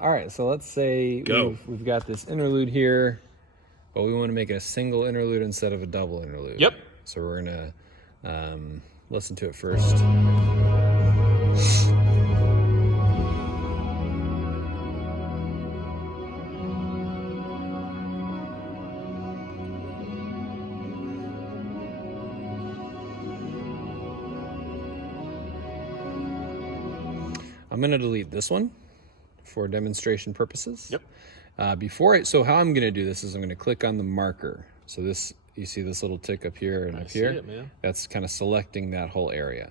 All right, so let's say we've got this interlude here, but we want to make a single interlude instead of a double interlude. Yep. So we're going to listen to it first. I'm going to delete this one for demonstration purposes. Yep. So how I'm going to do this is I'm going to click on the marker. So this, you see this little tick up here and up here? I see it, man. That's kind of selecting that whole area.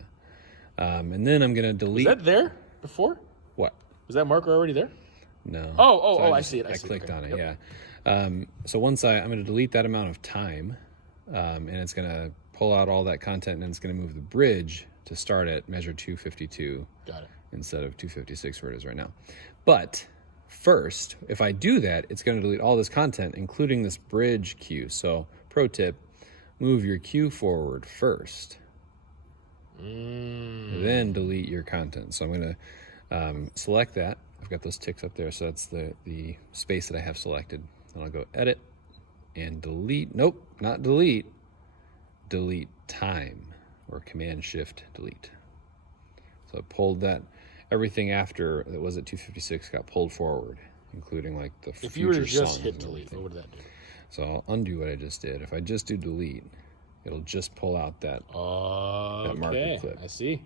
And then I'm going to delete. Was that there before? What? Was that marker already there? No. I see it. I clicked on it, yep. yeah. So I'm going to delete that amount of time, and it's going to pull out all that content, and it's going to move the bridge to start at measure 252. Got it. Instead of 256 where it is right now. But first, if I do that, it's going to delete all this content, including this bridge cue. So pro tip, move your cue forward first. Then delete your content. So I'm going to select that. I've got those ticks up there, so that's the space that I have selected. And I'll go edit and delete. Nope, not delete. Delete time, or Command Shift Delete. So I pulled that. Everything after that was at 256 got pulled forward, including like the future songs. If you were to just hit delete, what would that do? So I'll undo what I just did. If I just do delete, it'll just pull out that marker clip. I see.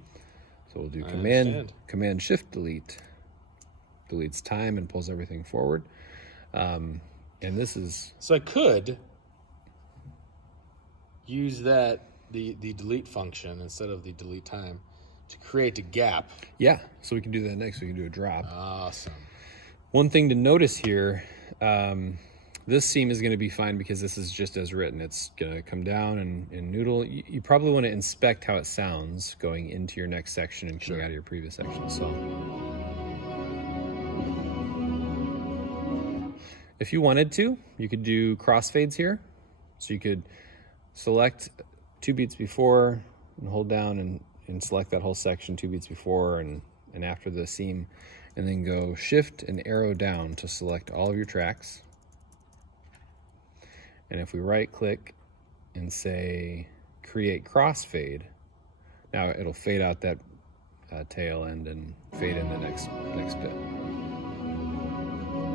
So we'll do Command Shift Delete. Deletes time and pulls everything forward. And this is... So I could use the delete function instead of the delete time to create a gap. Yeah, so we can do that next. We can do a drop. Awesome. One thing to notice here, this seam is going to be fine because this is just as written. It's going to come down and noodle. You probably want to inspect how it sounds going into your next section and coming out of your previous section. So if you wanted to, you could do crossfades here. So you could select 2 beats before and hold down and select that whole section 2 beats before and after the seam, and then go shift and arrow down to select all of your tracks. And if we right click and say create crossfade, now it'll fade out that tail end and fade in the next bit.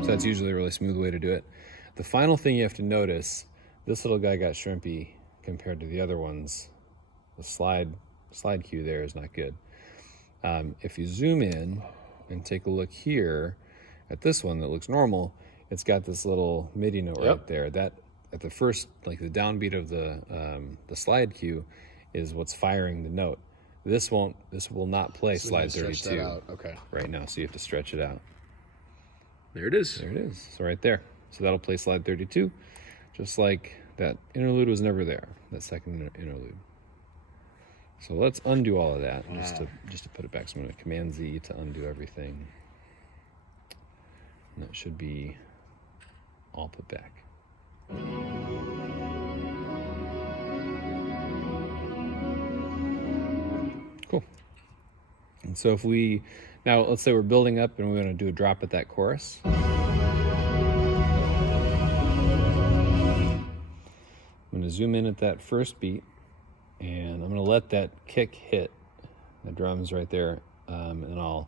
So that's usually a really smooth way to do it. The final thing you have to notice, this little guy got shrimpy compared to the other ones. The slide cue there is not good. If you zoom in and take a look here at this one that looks normal, it's got this little MIDI note right there. That at the first, like the downbeat of the slide cue is what's firing the note. This will not play slide 32 right now, so you have to stretch it out. There it is. There it is. So right there. So that'll play slide 32, just like that interlude was never there, that second interlude. So let's undo all of that just to put it back. So I'm going to Command Z to undo everything. And that should be all put back. Cool. And so if we, now let's say we're building up and we're going to do a drop at that chorus. I'm going to zoom in at that first beat. And I'm going to let that kick hit the drums right there, and I'll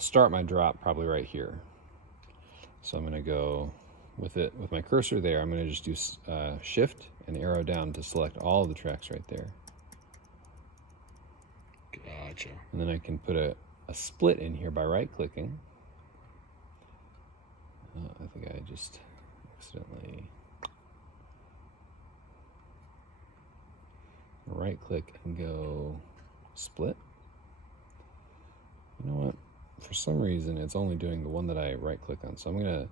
start my drop probably right here. So I'm going to go with my cursor there. I'm going to just do shift and arrow down to select all of the tracks right there. Gotcha. And then I can put a split in here by right-clicking. I think I just accidentally right-click and go split. You know what? For some reason, it's only doing the one that I right-click on. So I'm going to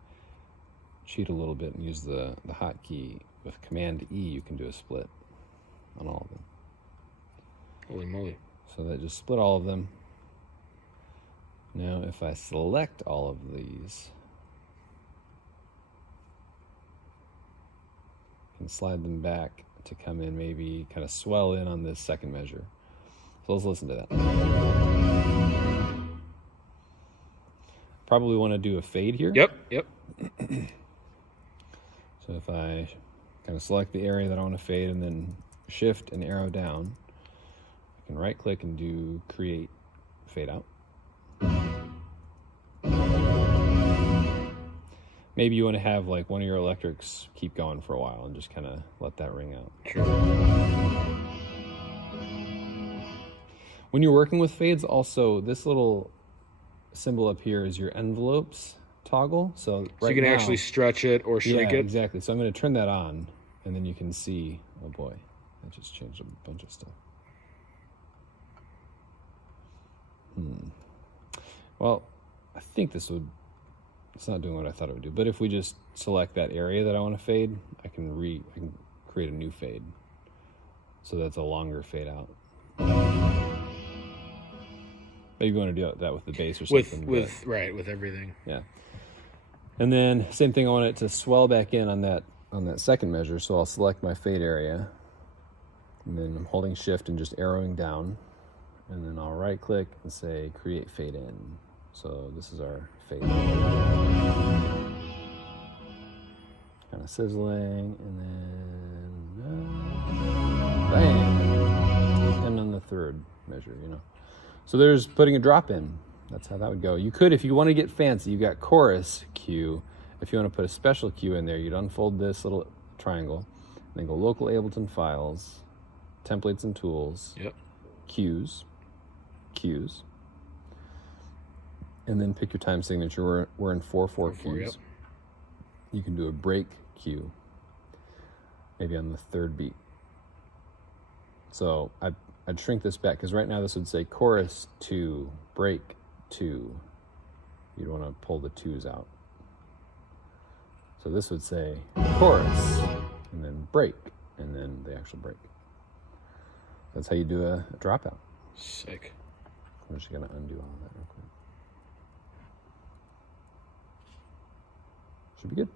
cheat a little bit and use the hotkey. With Command E, you can do a split on all of them. Holy moly. So that just split all of them. Now, if I select all of these, I can slide them back to come in, maybe kind of swell in on this second measure. So let's listen to that. probably want to do a fade here. Yep. So if I kind of select the area that I want to fade and then shift and arrow down, I can right click and do create fade out. Maybe you want to have like one of your electrics keep going for a while and just kind of let that ring out. Sure. When you're working with fades, also this little symbol up here is your envelopes toggle. So you can actually stretch it or shrink it. Exactly. So I'm going to turn that on, and then you can see. Oh boy, I just changed a bunch of stuff. Well, I think this would. It's not doing what I thought it would do. But if we just select that area that I want to fade, I can create a new fade. So that's a longer fade out. Maybe you want to do that with the bass or something. With everything. Yeah. And then same thing, I want it to swell back in on that second measure. So I'll select my fade area, and then I'm holding shift and just arrowing down, and then I'll right click and say create fade in. So this is our fade. Kind of sizzling, and then bam, and then the third measure, So there's putting a drop in. That's how that would go. You could, if you want to get fancy, you got chorus cue. If you want to put a special cue in there, you'd unfold this little triangle, and then go local Ableton files, templates and tools, cues, and then pick your time signature. We're in 4/4 cues. Yep. You can do a break cue, maybe on the third beat. So I'd shrink this back, because right now this would say chorus 2, break 2. You'd want to pull the 2s out. So this would say chorus, and then break, and then the actual break. That's how you do a dropout. Sick. I'm just going to undo all of that real quick. Should be good.